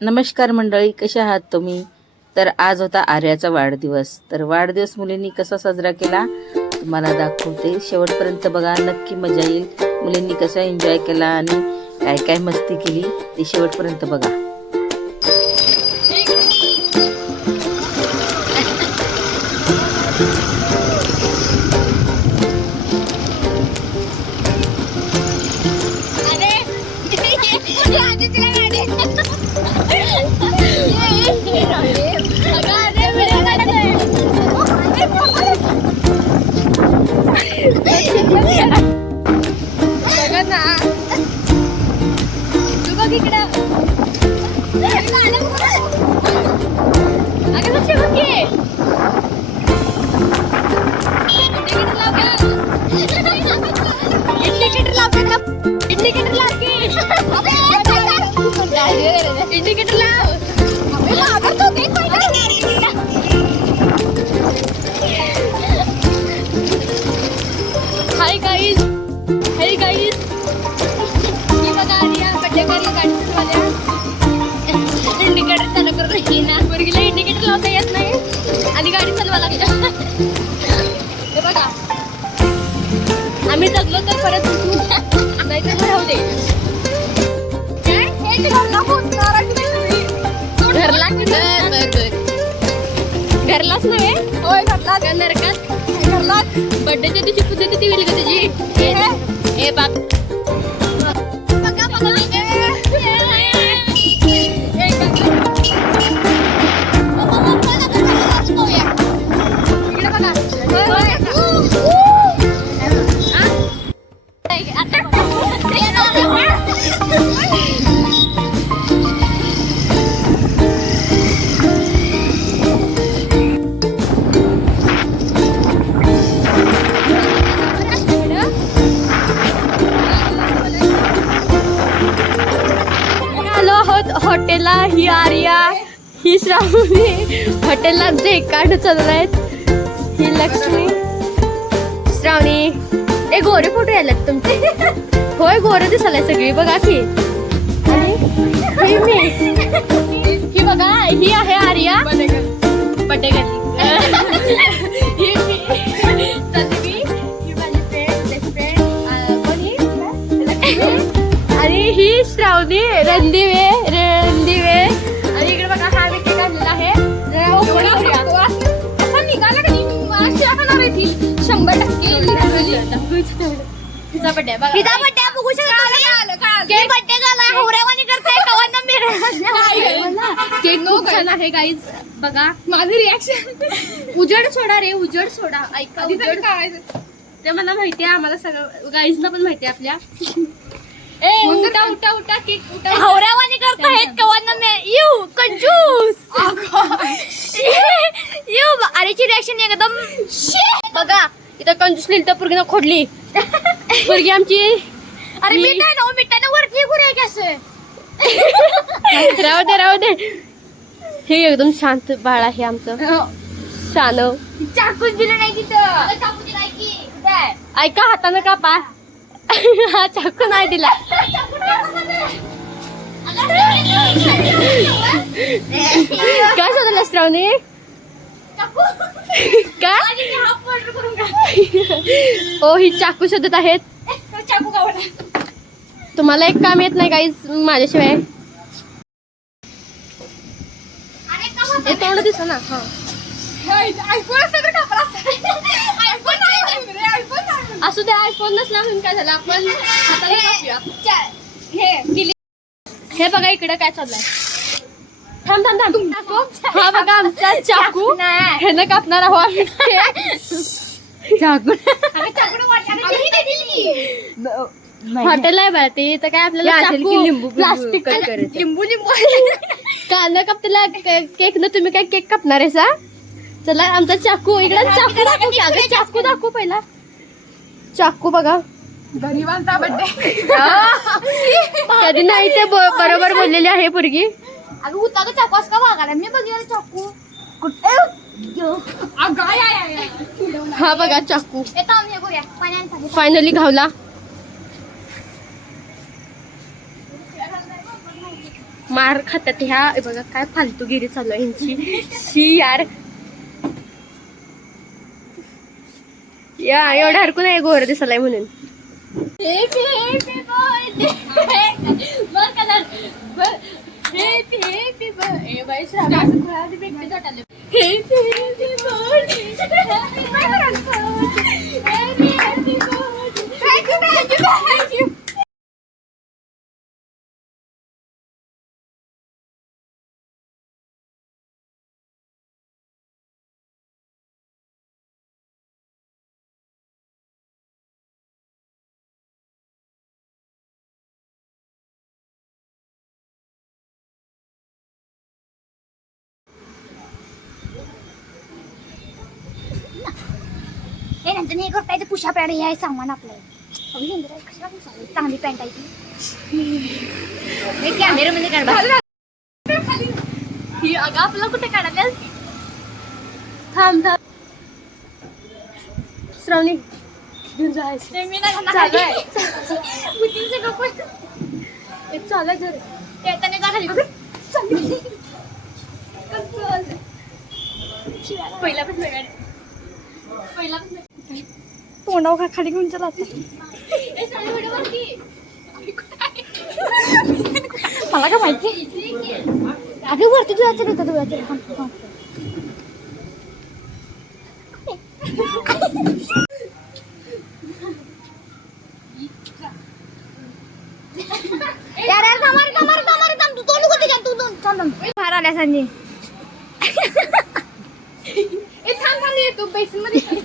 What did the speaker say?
नमस्कार मंडळी कसे आहात तुम्ही? तर आज होता आर्याचा वाढदिवस. तर वाढदिवस मुलींनी कसा साजरा केला? तुम्हाला दाखवते. शेवटपर्यंत बघा नक्की मजा येईल. मुलींनी कसा एन्जॉय केला आणि काय काय मस्ती केली ते शेवटपर्यंत बघा. इंडिकेटर लाव इंडिकेटर लाव. हाय गाईज हाय गाईज ही बघा आर्या बड्डे करायला गाडी चालवाल्या इंडिकेटर चालू करून राहिली ना मुलगीला इंडिकेटर लावता येत नाही. आणि गाडी चालवा लागल्या. हे बघा. आम्ही जगलो तर परत नाही तर राहू दे. काय? हे घरला? घरलाच नव्हे? होय घरला नरकात घरलाच. बर्थडेच्या दिवशी पूजा किती होईल का तुझी? ए बाप. बघा ही श्रावणी हॉटेलला जे कार्ड चालू आहेत ही लक्ष्मी. श्रावणी ए गोरे फोटो यायलात तुमचे. होय गोरे दिसायला सगळी बघा की. ही बघा ही आहे आर्या. बड्डे बड्डे बघा. तिचा बड्डे बघू शकतो केक बड्डे झाला हवऱ्यावानी करते कवांना मेरा केक खूप छान आहे गाईज बघा माझी रिॲक्शन उजड सोडा रे उजड सोडा. ऐका उजड. ते मला माहिती आहे आम्हाला सगळं गाईजना पण माहिती आहे आपल्या. ए उठा उठा उठा केक उठा करतायत कवांना मे यू कंजूस. यू अरेची रिॲक्शन एकदम बघा इथं कंजूस लिहिलं तर पुरगीनं खोडली. पुरगी आमची. अरे मी- मिठाई ना वरती कुठे कसं राहू दे राहू दे. हे एकदम शांत बाळ आहे आमचं. शान चाकूच दिलं नाही तिथं. चाकू की? ऐका हातानं कापा हा चाकू नाही दिला. काय शोधलं श्रावणी? काय हो ही चाकू शोधत आहेत. चाकू तुम्हाला एक काम येत नाही काहीच माझ्याशिवाय. हे तोंड दिसत ना हा. असू दे आयफोन नसला म्हणून काय झालं? आपण. हे बघा इकडे काय चाललंय. थांब थांब थांब. चाकू? हा बघा आमचा चाकू ह्यानं कापणार आहोत ते. चाकू. हॉटेल आहे बरं ते तर काय आपल्याला चाकू प्लास्टिक लिंबू लिंबू. कांदा कापताना केक न तुम्ही काय केक कापणार आहे सा चला आमचा चाकू इकडे चाकू दाखवू की अगं चाकू. दाखवू पहिला. चाकू बघा. गरीबांचा बड्डे कधी नाही ते ब- बरोबर बोललेली आहे पोरगी. अगं का चाकू असं का वागायला मी बघितलं चाकू. कुठे? हा बघा चाकू. फायनली घावला. मार खात्यात ह्या. बघा काय फालतूगिरी चालू आहे यांची. शी यार. या एवढं हरकून आहे गोर दिसालाय म्हणून. Happy birthday. नंतर हे करता येते पुषा पॅड हे आहे सामान आपल्याला कशाला पुसावी? चांगली पॅन्ट आहे ती. कॅमेरामध्ये काढ ही अगं आपला कुठे काढायला थांब थांब. श्रावणी घेऊन जायचं मी नाही चालू जरा. येताना जा खाली. पहिल्यापासून काढ. पहिल्यापासून. तोंडावर खाली घेऊन चला. मला काय माहिती? अगं वरती तुझ्या येतं तुझ्या तू तू बाहेर आल्या संजय. थांब थांब येतो बेसनमध्ये